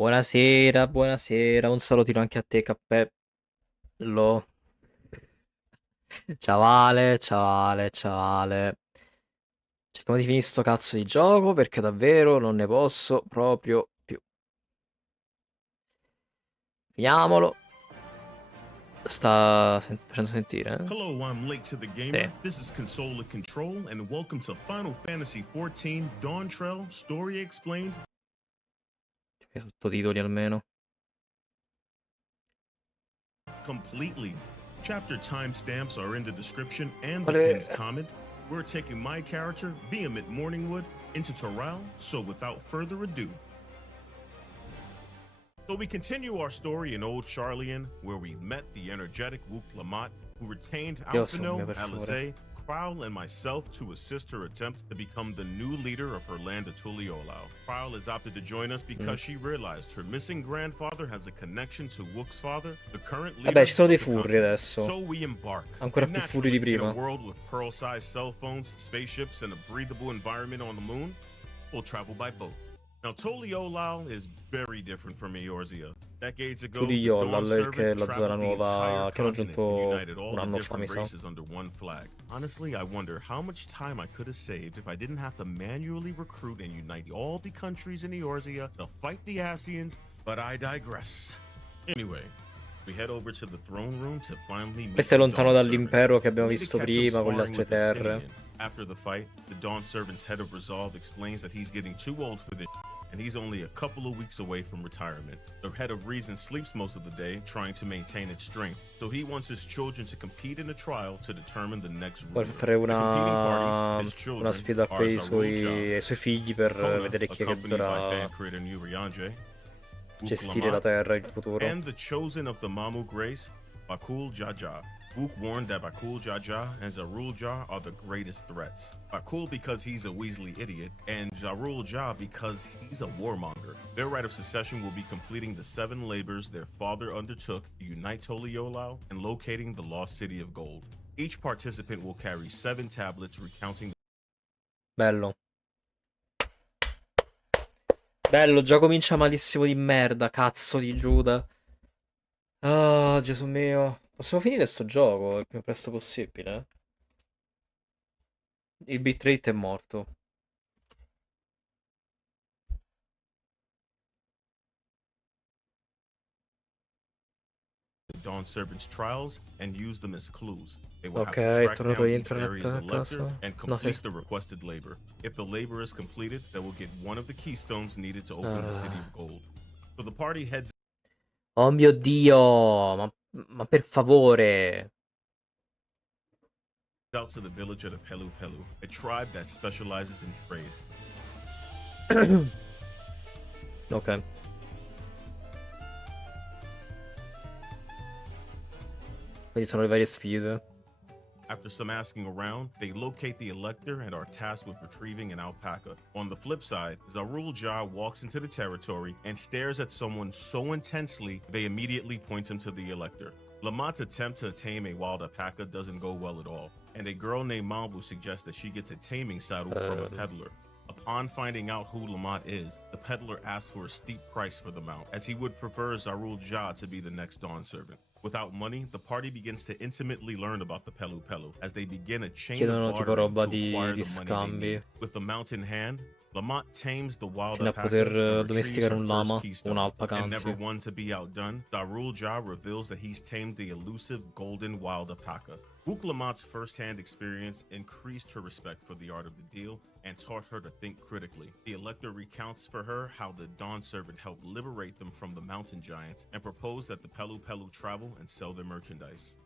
Buonasera, buonasera. Un salutino anche a te, Cappello. Ciao Ale, ciao Ale, ciao Ale. Cerchiamo di finire sto cazzo di gioco perché davvero non ne posso proprio più. Finiamolo. Sta facendo sentire, eh? Hello, I'm Late to the Gamer. Sì. This is Console and Control, and welcome to Final Fantasy XIV Dawntrail Story Explained. I sottotitoli almeno. Completely. Chapter timestamps are in the description and the Quale... pinned comment. We're taking my character, Vehement Morningwood, into Toral, so without further ado. So we continue our story in Old Charlian, where we met the energetic Wook Lamont, who retained Alphino, Alizé, Prowl, and myself to assist her attempt to become the new leader of her land of Tuliolao. Prowl has opted to join us because she realized her missing grandfather has a connection to Wook's father, the current leader. Vabbè, ci sono dei of the furri continent. adesso. So we embark. Ancora And più furri di naturally, prima. in a world with pearl-sized cell phones, spaceships, and a breathable environment on the moon, we'll travel by boat. Now, Tuliolao is very different from Eorzea. Decades ago, the Dawn che è Servant la zona traveled the nuova entire che hanno continent and aggiunto united all un the anno fa, mi different sa. races under one flag. Honestly, I wonder how much time I could have saved if I didn't have to manually recruit and unite all the countries in Eorzea to fight the Ascians, but I digress. Anyway, we head over to the throne room to finally meet Questo è the lontano Dawn dall'impero Servant. che abbiamo We need to visto catch him prima con le sparring altre with terre. Estinian. After the fight, the Dawn Servant's head of resolve explains that he's getting too old for this, and he's only a couple of weeks away from retirement. The head of reason sleeps most of the day, trying to maintain its strength. So he wants his children to compete in a trial to determine the next ruler. Vuole fare The competing parties, his una children, sfida are ai Zarulja, suoi figli per Kona, vedere chi è che accompanied by dovrà fan creator Nurianje, gestire la terra in futuro. and the chosen of the Mamuk race, Bakul Jaja. Wook warned that Bakul Jaja and Zarulja are the greatest threats. Bakul because he's a Weasley idiot, and Zarulja because he's a warmonger. Their right of succession will be completing the 7 labors their father undertook to unite Tuliolao and locating the lost city of gold. Each participant will carry 7 tablets recounting. Bello. Bello, già comincia malissimo di merda, cazzo di Giuda. Ah, Gesù mio. Possiamo finire sto gioco il più presto possibile? Il bitrate è morto. Dawn Servant's trials and use them as clues. They will Ok, have to è track tornato down each internet area's a elector caso. and No, complete the requested labor. If the labor is completed, they will get one of the keystones needed to open the city of gold. So the party heads. Oh mio Dio, ma per favore. Out to the village of the Pelu Pelu, a tribe that specializes in trade. Ok. Quindi sono le varie sfide. After some asking around, they locate the elector and are tasked with retrieving an alpaca. On the flip side, Zarulja walks into the territory and stares at someone so intensely they immediately point him to the elector. Lamont's attempt to tame a wild alpaca doesn't go well at all, and a girl named Mambu suggests that she gets a taming saddle from a peddler. Upon finding out who Lamont is, the peddler asks for a steep price for the mount, as he would prefer Zarulja to be the next Dawn Servant. Without money, the party begins to intimately learn about the Pelu Pelu as they begin a chain of bartering to acquire the money they need. With the mount in hand, Lamont tames the wild alpaca and retrieves her first keystone. And never one to be outdone, Zarulja reveals that he's tamed the elusive golden wild alpaca. Wook Lamont's first-hand experience increased her respect for the art of the deal and taught her to think critically. The Elector recounts for her how the Dawn Servant helped liberate them from the mountain giants and proposed that the Pelu Pelu travel and sell their merchandise.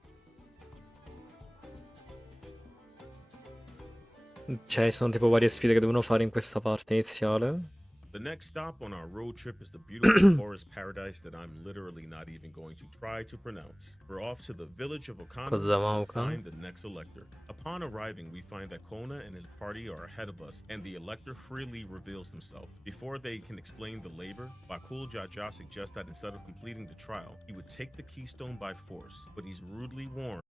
Cioè, ci sono tipo varie sfide che devono fare in questa parte iniziale. The next stop on our road trip is the beautiful forest paradise that I'm literally not even going to try to pronounce. We're off to the village of Okana to find the next elector. Upon arriving, we find that Kona and his party are ahead of us, and the elector freely reveals himself. Before they can explain the labor, Bakul Jaja suggests that instead of completing the trial, he would take the keystone by force, but he's rudely warned